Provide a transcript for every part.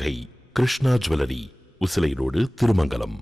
நகை Krishna jewellery Usilai road Thirumangalam.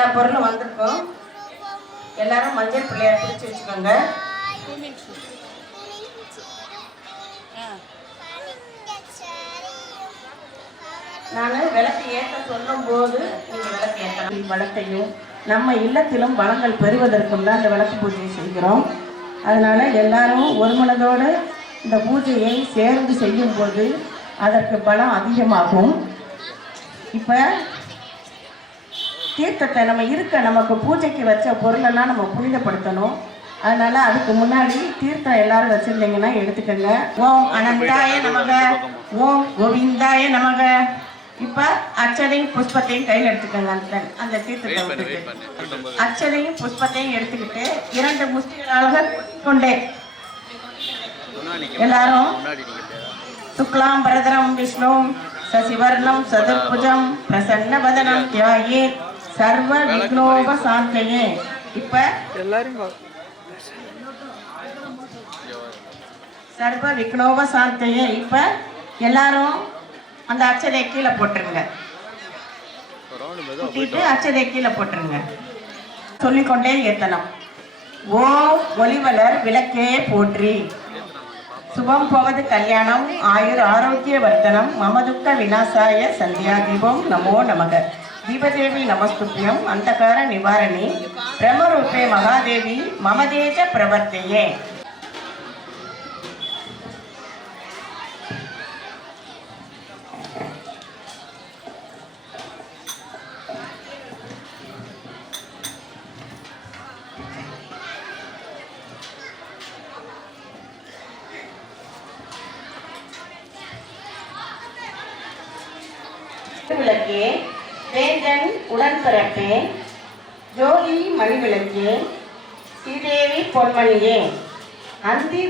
எல்லா பொருளும் வந்திருக்கும். எல்லாரும் மஞ்சள் பிள்ளையார் பிடிச்சு வச்சுக்கோங்க. நான் விளக்கு ஏற்ற சொல்லும் போது நீங்கள் விளக்கு ஏற்றலாம் வளத்தையும் நம்ம இல்லத்திலும் வளங்கள் பெறுவதற்கும் தான் இந்த விளக்கு பூஜையை செய்கிறோம். அதனால் எல்லாரும் ஒரு மனதோடு இந்த பூஜையை சேர்ந்து செய்யும்போது அதற்கு பலம் அதிகமாகும். இப்போ தீர்த்தத்தை நம்ம இருக்க நமக்கு பூஜைக்கு வச்ச பொருளெல்லாம் நம்ம புனிதப்படுத்தணும். அதனால அதுக்கு முன்னாடி தீர்த்தம் எல்லாரும் வச்சிருந்தீங்கன்னா எடுத்துக்கோங்க. ஓம் அனந்தாய நமக. ஓம் கோவிந்தாய நமக. இப்ப அச்சதையும் புஷ்பத்தையும் கையில் எடுத்துக்கோங்க அந்த அந்த தீர்த்தத்தை விட்டுட்டு. அச்சதையும் புஷ்பத்தையும் எடுத்துக்கிட்டு இரண்டு முஸ்லிம்களாக கொண்டே. எல்லாரும் சுக்லாம் பரதரம் விஷ்ணு சசிவர்ணம் சதுர்புஜம் பிரசன்ன வதனம் தியாகி. சர்வ விக்னோப சாந்தையே. இப்ப சர்வ விக்னோப சாந்தையே. இப்ப எல்லாரும் அந்த அச்சதை கீழே போட்டுருங்க. குத்திட்டு அச்சதை கீழே போட்டுருங்க. சொல்லிக்கொண்டே ஏத்தணும். ஓ ஒளிவலர் விளக்கே போற்றி. சுபம் போவது கல்யாணம் ஆயுர் ஆரோக்கிய வர்த்தனம் மமதுக்க விநாசாய சந்தியா தீபம் நமோ நமக. దీపదేవి నమస్తుభ్యం అంతకార నివారణి. బ్రహ్మరూపే మహాదేవి మమదేజ ప్రవర్తయే.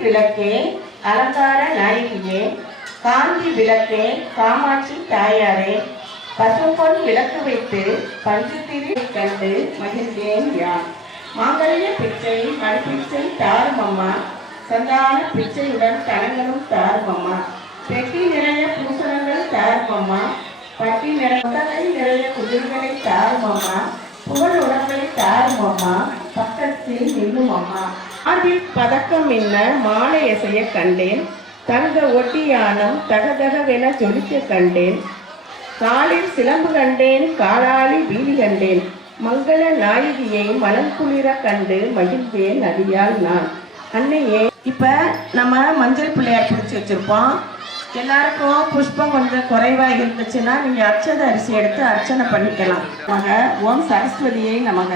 விளக்கே அலங்கார நாயகியே காந்தி விளக்கே காமாட்சி தாயாரே பசும்பொன் விளக்கு வைத்து பஞ்சத்திரி கண்டு மகிழ்ந்தேன் யான் மாங்கல்ய பிச்சை மணிப்பிச்சை தாரும் சந்தான பிச்சையுடன் கலங்களும் தாரும் பெட்டி நிறைய பூசணங்கள் தாரும் பட்டி நிறைய உடலை நிறைய குதிர்களை தாரும் புகழ் உடம்பை தாரும் பக்கத்தில் நில்லும் மார்பில் பதக்கம் என்ன? மாலை எசைய கண்டேன். தங்க ஒட்டியானம் தகதகவென ஜொலிக்க கண்டேன். காலில் சிலம்பு கண்டேன் காலாளி வீதி கண்டேன். மங்கள நாயகியை மலம் குளிர கண்டு மகிழ்ந்தேன் அறியால் நான். அன்னையே இப்ப நம்ம மஞ்சள் பிள்ளையார் பிடிச்சி வச்சிருப்போம். எல்லாருக்கும் புஷ்பம் கொஞ்சம் குறைவாக இருந்துச்சுன்னா நீங்க அர்ச்சத அரிசி எடுத்து அர்ச்சனை பண்ணிக்கலாம். நமக ஓம் சரஸ்வதியை நமக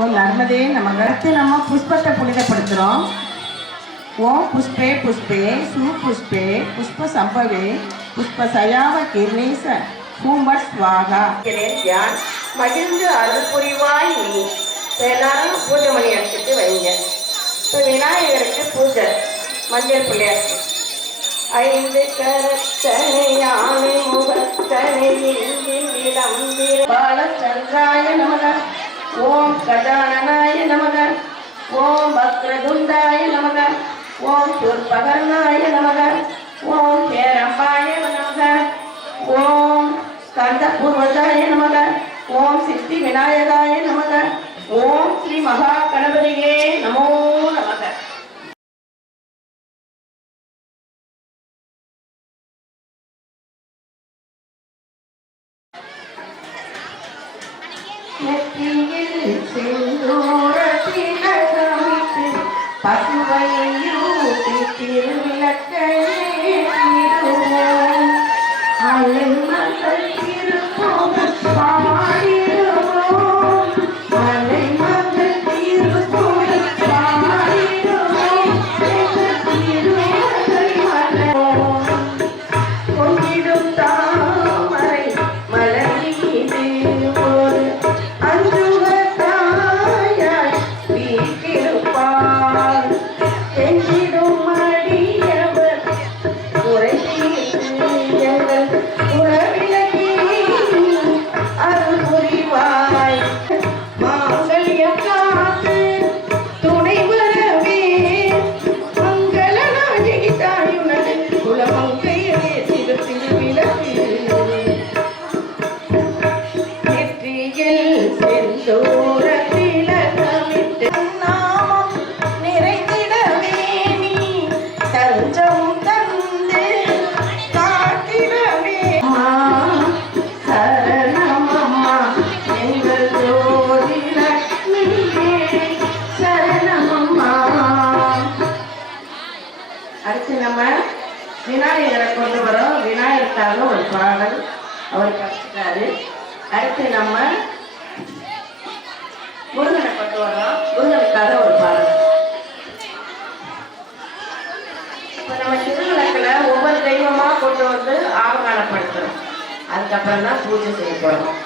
ஓம் நர்மதே நமக. அடுத்து நம்ம புஷ்பத்தை புனிதப்படுத்துறோம். ஓம் புஷ்பே புஷ்பே சுபுஷ்பே புஷ்ப சம்பவே புஷ்ப சயாவ கிர்ணேச பூம்பட் ஸ்வாகா. யான் மகிழ்ந்து அருள் புரிவாய் நீ எல்லாரும் பூஜை மணி அடிச்சுட்டு வைங்க. இப்போ விநாயகருக்கு பூஜை மஞ்சள் பிள்ளையாச்சு ஐந்து கரத்தனை முகத்தனை பாலச்சந்திராய நமக ஓம் கஜானனாய நமக ஓம் பக்ரதுண்டாய நமக ஓம் துர்பகர்ணாய நமக ஓம் பேரம்பாய நமக ஓம் ஸ்கந்த பூர்வஜாய நமக ஓம் சித்தி விநாயகாய நமக ஓம் ஸ்ரீ மகா கணபதியே நமோ நெற்றியில் செந்தூர திலகமிட்டு பசுவையூட்டி திருவிளக்கையே திருவோம். அலைமகள் அதுக்கப்புறம் தான்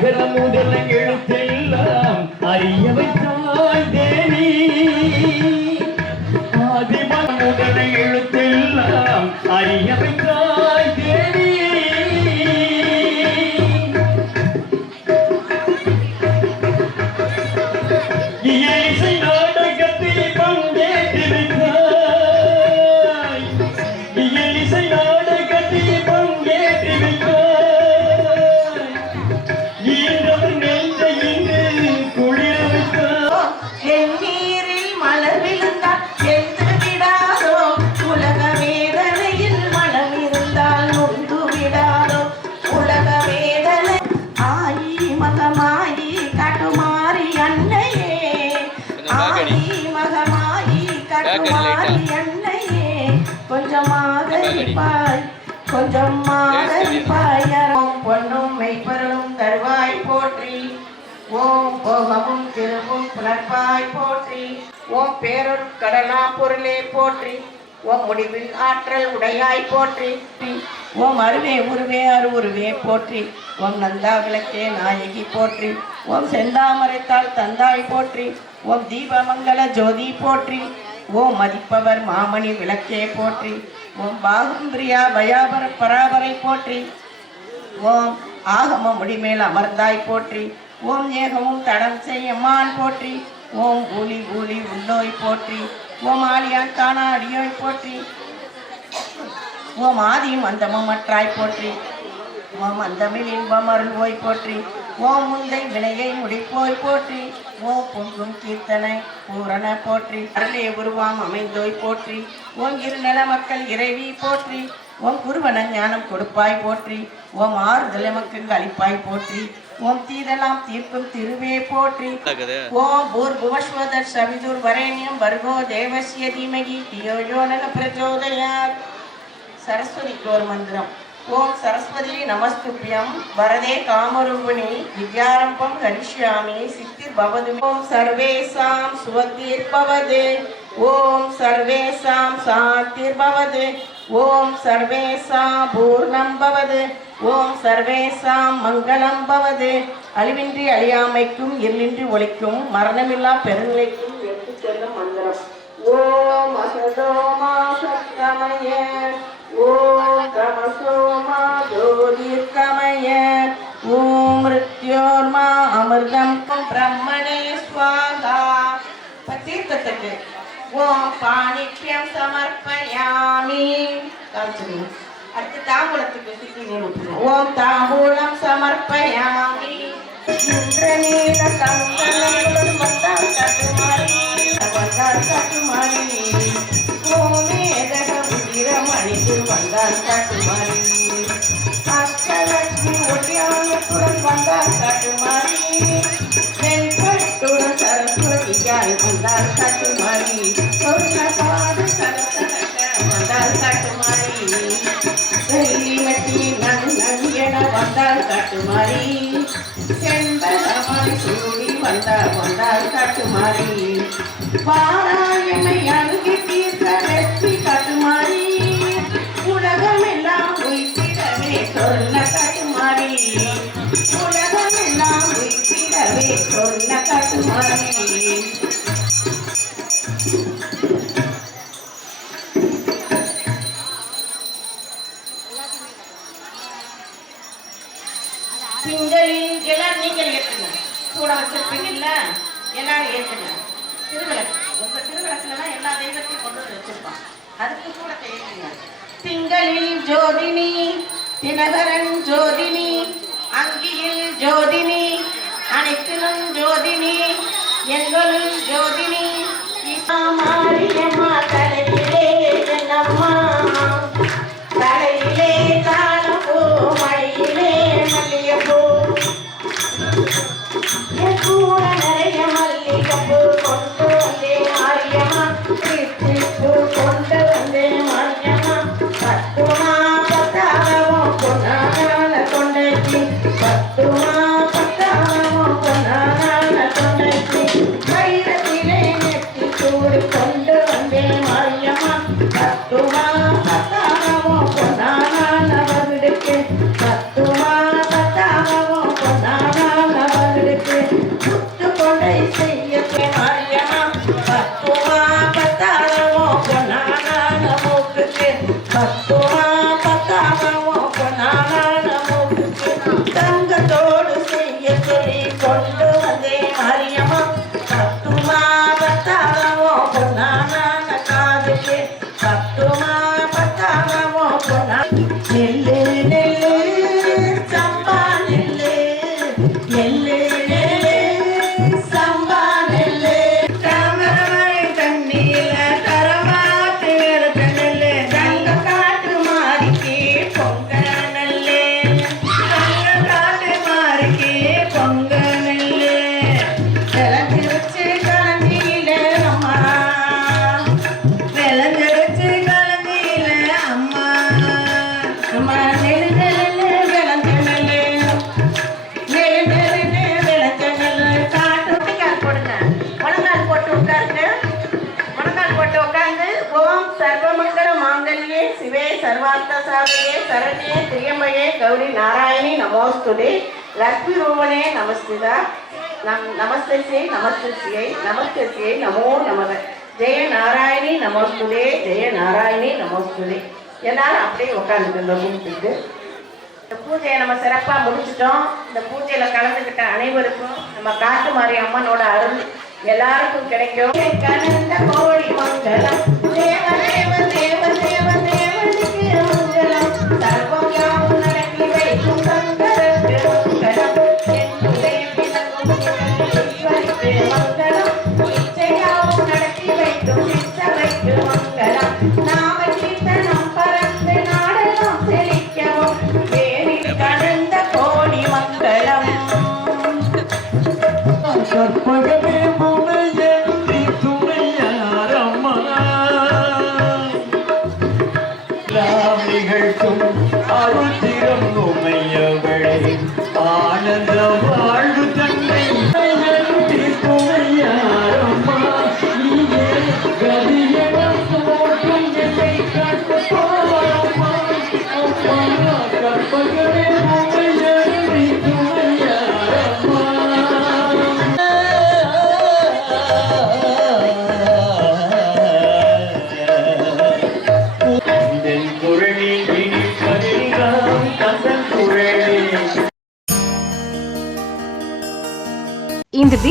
அகர முதல எழுத்தெல்லாம் அறிய வைத்தான் ஆயி மகமாயி கட்டுமாறி அன்னையே கொஞ்சமாக இருப்பாய் கொஞ்சமாக இருப்பாய் அறம் பொன்னும் மெய்ப்பொருளும் தருவாய் போற்றி. ஓம் போகமும் திருவும் புலர்ப்பாய் போற்றி. ஓம் பேரொரு கடலா பொருளே போற்றி. ஓம் முடிவில் ஆற்றல் உடையாய் போற்றி. ஓம் அருவே உருவே அரு உருவே போற்றி. ஓம் நந்தா விளக்கே நாயகி போற்றி. ஓம் செந்தாமரைத்தாள் தந்தாய் போற்றி. ஓம் தீபமங்கல ஜோதி போற்றி. ஓம் மதிப்பவர் மாமணி விளக்கே போற்றி. ஓம் பாகுந்திரியா பயாபர பராபரை போற்றி. ஓம் ஆகம முடிமேல் அமர்ந்தாய் போற்றி. ஓம் ஏகமும் தடம் செய்யம்மான் போற்றி. ஓம் ஊலி ஊலி உன்னோய் போற்றி. ஓம் ஆலியான் தானா அடியோய் போற்றி. ஓம் ஆதியும் அந்தமும் மற்றாய் போற்றி. ஓம் அந்தமில் இன்பம் அருள்வோய் போற்றி. ஓ முந்தை வினையை முடிப்போய் போற்றி ஓ பொங்கும் கீர்த்தனை பூரண போற்றி அருளே உருவாம் அமைந்தோய் போற்றி ஓம் நில மக்கள் இறைவி போற்றி ஓம் குருவன ஞானம் கொடுப்பாய் போற்றி ஓம் ஆறுதல் எமக்கு அளிப்பாய் போற்றி ஓம் தீதெல்லாம் தீர்க்கும் திருவே போற்றி ஓம் பூர்புவஸ்வதர் சவிதுர் வரேண்யம் வர்கோ தேவசிய தீமகி தியோஜோ நக சரஸ்வதிக்கு ஒரு மந்திரம். ஓம் சரஸ்வதி நமஸ்துபியம். வரதே காமரூபிணி. வித்யாரம்பம் கரிஷ்யாமி. சித்திர் பவது. ஓம் சர்வேசாம் சுவத்திர் பவது. ஓம் சர்வேசாம் சாத்திர் பவது. ஓம் சர்வேசாம் பூர்ணம் பவது. ஓம் சர்வேசாம் மங்களம் பவது. அழிவின்றி அழியாமைக்கும் எல்லின்றி ஒழிக்கும் மரணமில்லா பெருநிலைக்கும் எடுத்து செல்லும் மந்திரம் ஓம் அசதோமா சத்தமயே ஓம் தமசோமா ஜோதிர்கமய ॐ मृत्योर्मा अमृतं ब्रह्मणे ஸ்வாகா இப்ப ஓம் பாணிப்பியம் சமர்ப்பயாமி அடுத்து தாம்பூலத்துக்கு ஓம் தாம்பூலம் சமர்ப்பயாமி. வந்தார் வந்தால் அஷ்டலட்சுமி ஒட்டியாயத்துடன் வந்தார் கட்டுமாறி வெண்பட்டுடன் சரஸ்வதியாய் வந்தால் கட்டுமாறி சொர்ணபாடு சரசரக்க வந்தால் கட்டுமாறி வெள்ளிமட்டி நன் என வந்தார் கட்டுமாறி செண்பகமாய் சூடி வந்தார் வந்தார் கட்டுமாறி பாராயணை அணுகி தீர்த்த வெற்றி திங்களில் எல்லாரும் நீங்கள் ஏற்றுங்க கூட வச்சிருப்பீங்கல்ல எல்லாரும் ஏற்றுங்க திருவிளக்கு உங்க திருவிளக்குலாம் எல்லா தெய்வத்தையும் கொண்டு வந்து வச்சிருப்பான் அதுக்கு கூட ஏற்றுங்க திங்களில் ஜோதினி தினகரன் ஜோதினி அங்கியில் ஜோதினி அனைத்திலும் ஜோதினி எங்களுள் ஜோதினி. மாரியம்மா தலையிலே என் கூட நிறைய கௌரி நாராயணி நமோஸ்துதே. லக்ஷ்மி ரூபனே நமஸ்திதா. நம் நமஸ்தே நமஸ்தியை நமஸ்தியை நமோ நமக. ஜெய நாராயணி நமோஸ்துலே ஜெய நாராயணி நமோஸ்துலே எல்லாரும் அப்படியே உட்காந்துட்டு கும்பிட்டுட்டு இந்த பூஜையை நம்ம சிறப்பாக முடிச்சிட்டோம். இந்த பூஜையில் கலந்துக்கிட்ட அனைவருக்கும் நம்ம காட்டு மாறி அம்மனோட அருள் எல்லாருக்கும் கிடைக்கும். கலந்த கோழி மங்களம்.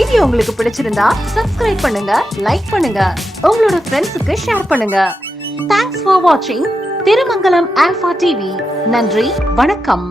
வீடியோ உங்களுக்கு பிடிச்சிருந்தா சப்ஸ்கிரைப் பண்ணுங்க லைக் பண்ணுங்க உங்களோட ஃப்ரெண்ட்ஸுக்கு ஷேர் பண்ணுங்க. தேங்க்ஸ் ஃபார் வாட்சிங் திருமங்கலம் ஆல்பா டிவி நன்றி வணக்கம்.